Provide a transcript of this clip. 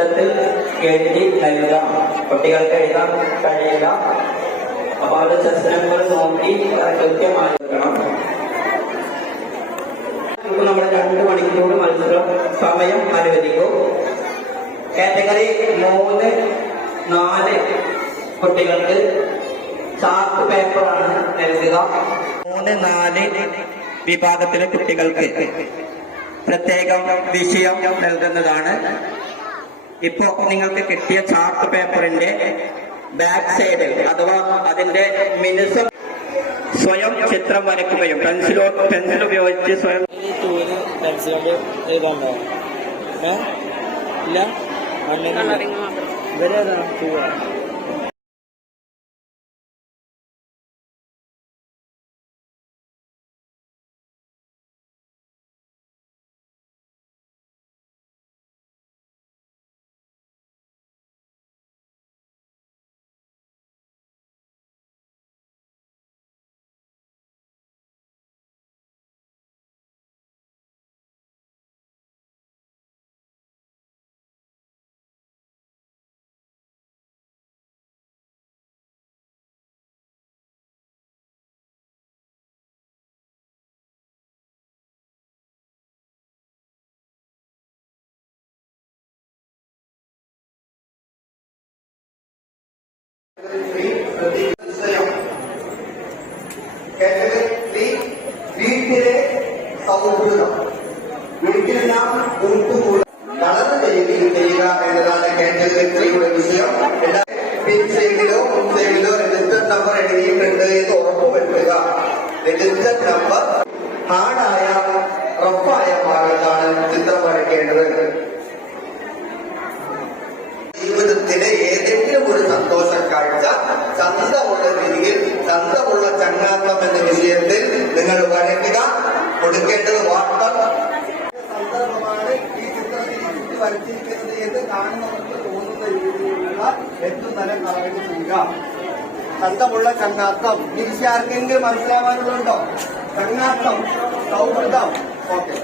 ചിത്രത്തിൽ എഴുതി നൽകാം. കുട്ടികൾക്ക് എഴുതാൻ കഴിയില്ല. അപ്പൊ അവരുടെ ശസ്ത്രങ്ങൾ നോക്കി കൃത്യമായി നൽകണം. നമ്മുടെ 2 മണിക്കൂർ മത്സരം സമയം അനുവദിക്കും. കാറ്റഗറി 3, 4 കുട്ടികൾക്ക് ചാർട്ട് പേപ്പറാണ് നൽകുക. 3, 4 വിഭാഗത്തിലെ കുട്ടികൾക്ക് പ്രത്യേകം വിഷയം നൽകുന്നതാണ്. ഇപ്പോ നിങ്ങൾക്ക് കിട്ടിയ ചാർട്ട് പേപ്പറിന്റെ ബാക്ക് സൈഡിൽ അഥവാ അതിന്റെ മിനുസം സ്വയം ചിത്രം വരയ്ക്കുകയും പെൻസിൽ ഉപയോഗിച്ച് സ്വയം ഇല്ല വീട്ടിലെ സൗഹൃദം, വീട്ടിലെല്ലാം കൂട്ടുകൂടുക, കളർ ചെയ്യുക എന്നതാണ് കാറ്റഗറി 3യുടെ വിഷയം. പിൻസൈഡിലോ മുൻസൈഡിലോ രജിസ്റ്റർ നമ്പർ എഴുതിയിട്ടുണ്ട് എന്ന് ഉറപ്പുവരുത്തുക. രജിസ്റ്റർ നമ്പർ ഹാർഡായ റഫായ ഭാഗത്താണ് ചിത്രം വരയ്ക്കേണ്ടത്. ജീവിതത്തിലെ ഏതെങ്കിലും ഒരു സന്തോഷ കാഴ്ച ചന്തമുള്ള രീതിയിൽ ചന്തമുള്ള ചങ്ങാത്തം എന്ന വിഷയത്തിൽ നിങ്ങൾ വരയ്ക്കുക. കൊടുക്കേണ്ടത് വാട്ടർ സന്ദർഭമാണ് ഈ ചിത്രത്തിൽ ചുറ്റി വരച്ചിരിക്കുന്നത് എന്ന് കാണുന്നവർക്ക് തോന്നുന്ന രീതിയിലുള്ള 8 തരം കളറുകൾ ചെയ്യുക. ചന്തമുള്ള ചങ്ങാത്തം ഈ വിഷയം ആർക്കെങ്കിലും മനസ്സിലാവാനുണ്ടോ? ചങ്ങാത്തം, സൗഹൃദം. ഓക്കെ.